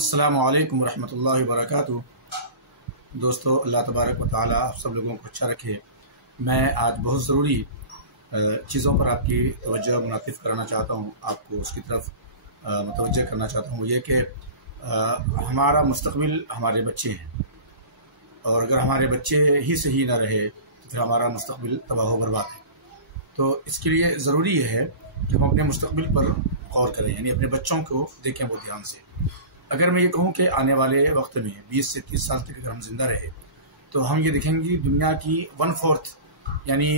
अस्सलामु अलैकुम रहमतुल्लाहि वबरकातुहू। दोस्तों, अल्लाह तबारक व तआला आप सब लोगों को अच्छा रखे। मैं आज बहुत ज़रूरी चीज़ों पर आपकी तवज्जो मुनातिफ़ कराना चाहता हूँ, आपको उसकी तरफ मुतवज्जह करना चाहता हूँ। ये कि हमारा मुस्तक़बिल हमारे बच्चे हैं, और अगर हमारे बच्चे ही सही ना रहे तो फिर हमारा मुस्तक़बिल तबाह बर्बाद है। तो इसके लिए ज़रूरी है कि हम अपने मुस्तक़बिल पर गौर करें, यानी अपने बच्चों को देखें बहुत ध्यान से। अगर मैं ये कहूँ कि आने वाले वक्त में 20 से 30 साल तक अगर हम जिंदा रहे तो हम ये देखेंगे कि दुनिया की 1/4 यानी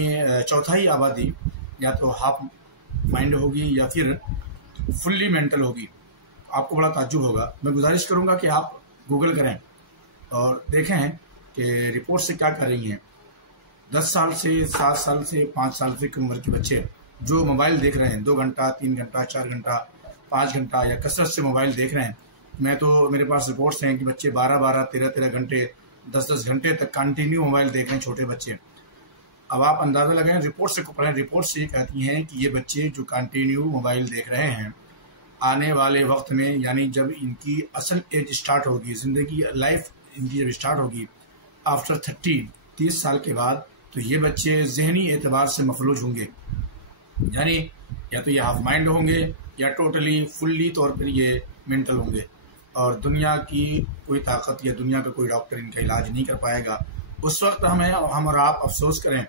चौथाई आबादी या तो हाफ माइंड होगी या फिर फुल्ली मेंटल होगी। आपको बड़ा ताज्जुब होगा। मैं गुजारिश करूँगा कि आप गूगल करें और देखें कि रिपोर्ट से क्या कर रही हैं। 10 साल से 7 साल से 5 साल से कम उम्र के बच्चे जो मोबाइल देख रहे हैं 2 घंटा 3 घंटा 4 घंटा 5 घंटा या कसरत से मोबाइल देख रहे हैं। मेरे पास रिपोर्ट्स हैं कि बच्चे 12-12 13-13 घंटे 10-10 घंटे तक कंटिन्यू मोबाइल देख रहे हैं, छोटे बच्चे। अब आप अंदाज़ा लगाएं, रिपोर्ट से पढ़ें। रिपोर्ट से कहती हैं कि ये बच्चे जो कंटिन्यू मोबाइल देख रहे हैं, आने वाले वक्त में यानी जब इनकी असल एज स्टार्ट होगी, ज़िंदगी लाइफ इनकी जब स्टार्ट होगी आफ्टर 30 साल के बाद, तो ये बच्चे ज़हनी एतबार से मफलूज होंगे। यानी या तो ये हाफ माइंड होंगे या टोटली फुल्ली तौर पर ये मेंटल होंगे, और दुनिया की कोई ताकत या दुनिया का कोई डॉक्टर इनका इलाज नहीं कर पाएगा। उस वक्त हम और आप अफसोस करें,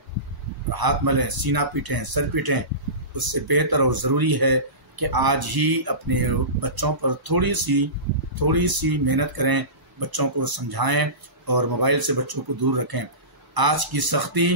हाथ मलें, सीना पीटें, सर पीटें। उससे बेहतर और ज़रूरी है कि आज ही अपने बच्चों पर थोड़ी सी मेहनत करें, बच्चों को समझाएं और मोबाइल से बच्चों को दूर रखें। आज की सख्ती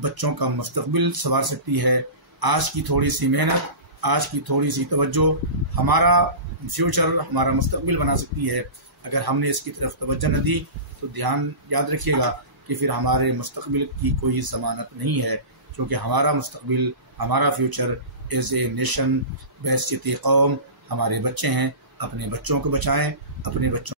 बच्चों का मुस्तकबिल संवार सकती है। आज की थोड़ी सी मेहनत, आज की थोड़ी सी तवज्जो हमारा फ्यूचर, हमारा मुस्तकबिल बना सकती है। अगर हमने इसकी तरफ तवज्जो न दी तो याद रखिएगा कि फिर हमारे मुस्तकबिल की कोई ज़मानत नहीं है, क्योंकि हमारा मुस्तकबिल, हमारा फ्यूचर एज ए नेशन, बहसीत कौम हमारे बच्चे हैं। अपने बच्चों को बचाएं, अपने बच्चों